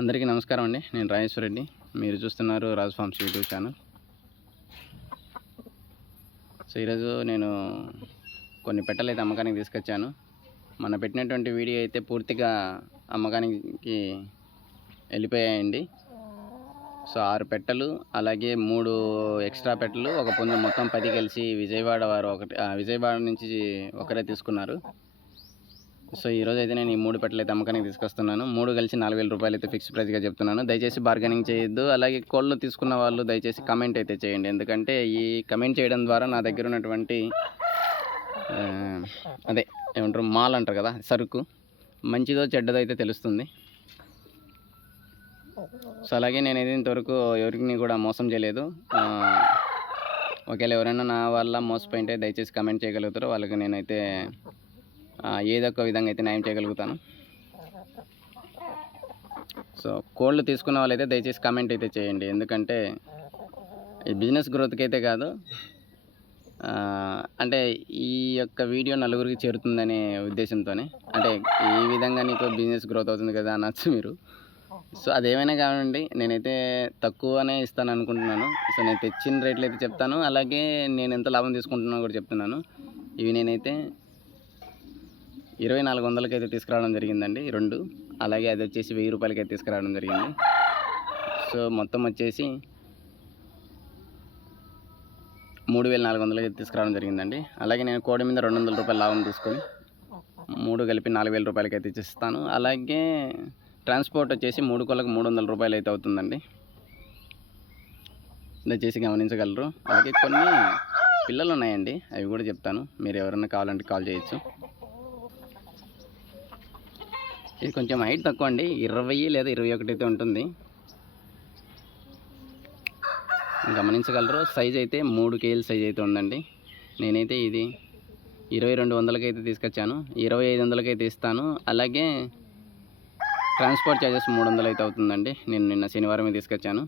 అందరికీ నమస్కారం అండి. నేను రాజేశ్వర్ రెడ్డి. మీరు చూస్తున్నారు Raj forms YouTube channel. So ఈరోజు నేను కొన్ని పెట్టెలైతే అమ్మకానికి తీసుకొచ్చాను. మన పెట్టినటువంటి వీడియో అయితే పూర్తిగా అమ్మకానికి వెళ్ళిపోయాయండి. సో 6 పెట్టెలు, అలాగే 3 ఎక్స్ట్రా పెట్టెలు, ఒక పుంజు, మొత్తం 10 కలిసి విజయవాడ వారు విజయవాడ నుంచి ఒకరే తీసుకున్నారు. సో ఈరోజు అయితే నేను ఈ 3 పెట్టెలు అయితే అమ్మకానికి తీసుకొస్తున్నాను. 3 కలిసి 4,000 రూపాయలు అయితే ఫిక్స్ ప్రైస్గా చెప్తున్నాను. దయచేసి బార్గెనింగ్ చేయొద్దు. అలాగే కోళ్ళు తీసుకున్న వాళ్ళు దయచేసి కమెంట్ అయితే చేయండి. ఎందుకంటే ఈ కమెంట్ చేయడం ద్వారా నా దగ్గర ఉన్నటువంటి అదే ఏమంటారు మాల్ అంటారు కదా, సరుకు మంచిదో చెడ్డదో అయితే తెలుస్తుంది. సో అలాగే నేను ఇంతవరకు ఎవరికి కూడా మోసం చేయలేదు. ఒకవేళ ఎవరైనా నా వల్ల మోసపోయింటే దయచేసి కమెంట్ చేయగలుగుతారో వాళ్ళకి నేనైతే ఏదో ఒక విధంగా అయితే న్యాయం చేయగలుగుతాను. సో కోళ్ళు తీసుకున్న వాళ్ళైతే దయచేసి కామెంట్ అయితే చేయండి. ఎందుకంటే ఈ బిజినెస్ గ్రోత్కి అయితే కాదు, అంటే ఈ యొక్క వీడియో నలుగురికి చేరుతుందనే ఉద్దేశంతోనే, అంటే ఈ విధంగా నీకు బిజినెస్ గ్రోత్ అవుతుంది కదా అనొచ్చు మీరు. సో అదేమైనా కావండి, నేనైతే తక్కువనే ఇస్తాను అనుకుంటున్నాను. సో నేను తెచ్చిన రేట్లు అయితే చెప్తాను, అలాగే నేను ఎంత లాభం తీసుకుంటున్నానో కూడా చెప్తున్నాను. ఇవి నేనైతే 2,400కి అయితే తీసుకురావడం జరిగిందండి 2. అలాగే అది వచ్చేసి 1000 రూపాయలకి అయితే తీసుకురావడం జరిగింది. సో మొత్తం వచ్చేసి 3,400కి అయితే తీసుకురావడం జరిగిందండి. అలాగే నేను కోడి మీద 200 రూపాయల లాభం తీసుకొని 3 కలిపి 4,000 రూపాయలకి అయితే ఇస్తాను. అలాగే ట్రాన్స్పోర్ట్ వచ్చేసి 3 కోళ్ళకు 300 రూపాయలు అయితే అవుతుందండి. దయచేసి గమనించగలరు. అలాగే కొన్ని పిల్లలు ఉన్నాయండి, అవి కూడా చెప్తాను. మీరు ఎవరైనా కావాలంటే కాల్ చేయొచ్చు. ఇది కొంచెం హైట్ తక్కువ అండి, 20 లేదా 21 అయితే ఉంటుంది, గమనించగలరు. సైజ్ అయితే 3 kg సైజ్ అయితే ఉందండి. నేనైతే ఇది 2,200కి అయితే తీసుకొచ్చాను. 2,500కి అయితే ఇస్తాను. అలాగే ట్రాన్స్పోర్ట్ ఛార్జెస్ 300 అయితే అవుతుందండి. నేను నిన్న శనివారమే తీసుకొచ్చాను.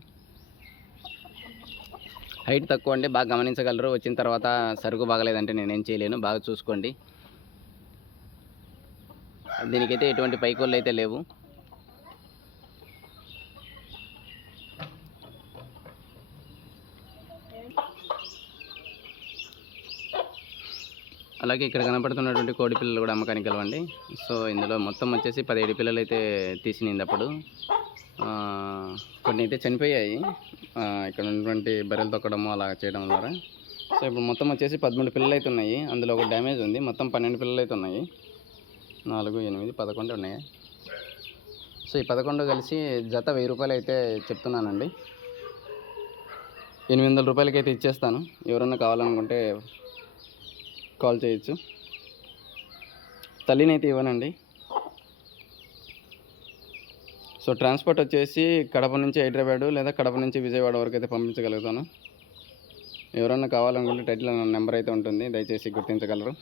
హైట్ తక్కువ అండి, బాగా గమనించగలరు. వచ్చిన తర్వాత సరుకు బాగలేదంటే నేనేం చేయలేను, బాగా చూసుకోండి. దీనికైతే ఎటువంటి పైకోళ్ళు అయితే లేవు. అలాగే ఇక్కడ కనపడుతున్నటువంటి కోడి పిల్లలు కూడా అమ్మకానికి కలవండి. సో ఇందులో మొత్తం వచ్చేసి 17 పిల్లలు అయితే తీసినింది. అప్పుడు కొన్ని అయితే చనిపోయాయి ఇక్కడ ఉన్నటువంటి బర్రెలు తొక్కడము అలా చేయడం ద్వారా. సో ఇప్పుడు మొత్తం వచ్చేసి 13 పిల్లలు అయితే ఉన్నాయి. అందులో ఒక డ్యామేజ్ ఉంది. మొత్తం 12 పిల్లలు అయితే ఉన్నాయి. 4, 8, 11 ఉన్నాయి. సో ఈ 11 కలిసి జత 1000 రూపాయలు అయితే చెప్తున్నానండి. 800 రూపాయలకి అయితే ఇచ్చేస్తాను. ఎవరన్నా కావాలనుకుంటే కాల్ చేయొచ్చు. తల్లినైతే ఇవ్వనండి. సో ట్రాన్స్పోర్ట్ వచ్చేసి కడప నుంచి హైదరాబాదు లేదా కడప నుంచి విజయవాడ వరకు అయితే పంపించగలుగుతాను. ఎవరన్నా కావాలనుకుంటే టైటిల్ నెంబర్ అయితే ఉంటుంది, దయచేసి గుర్తించగలరు.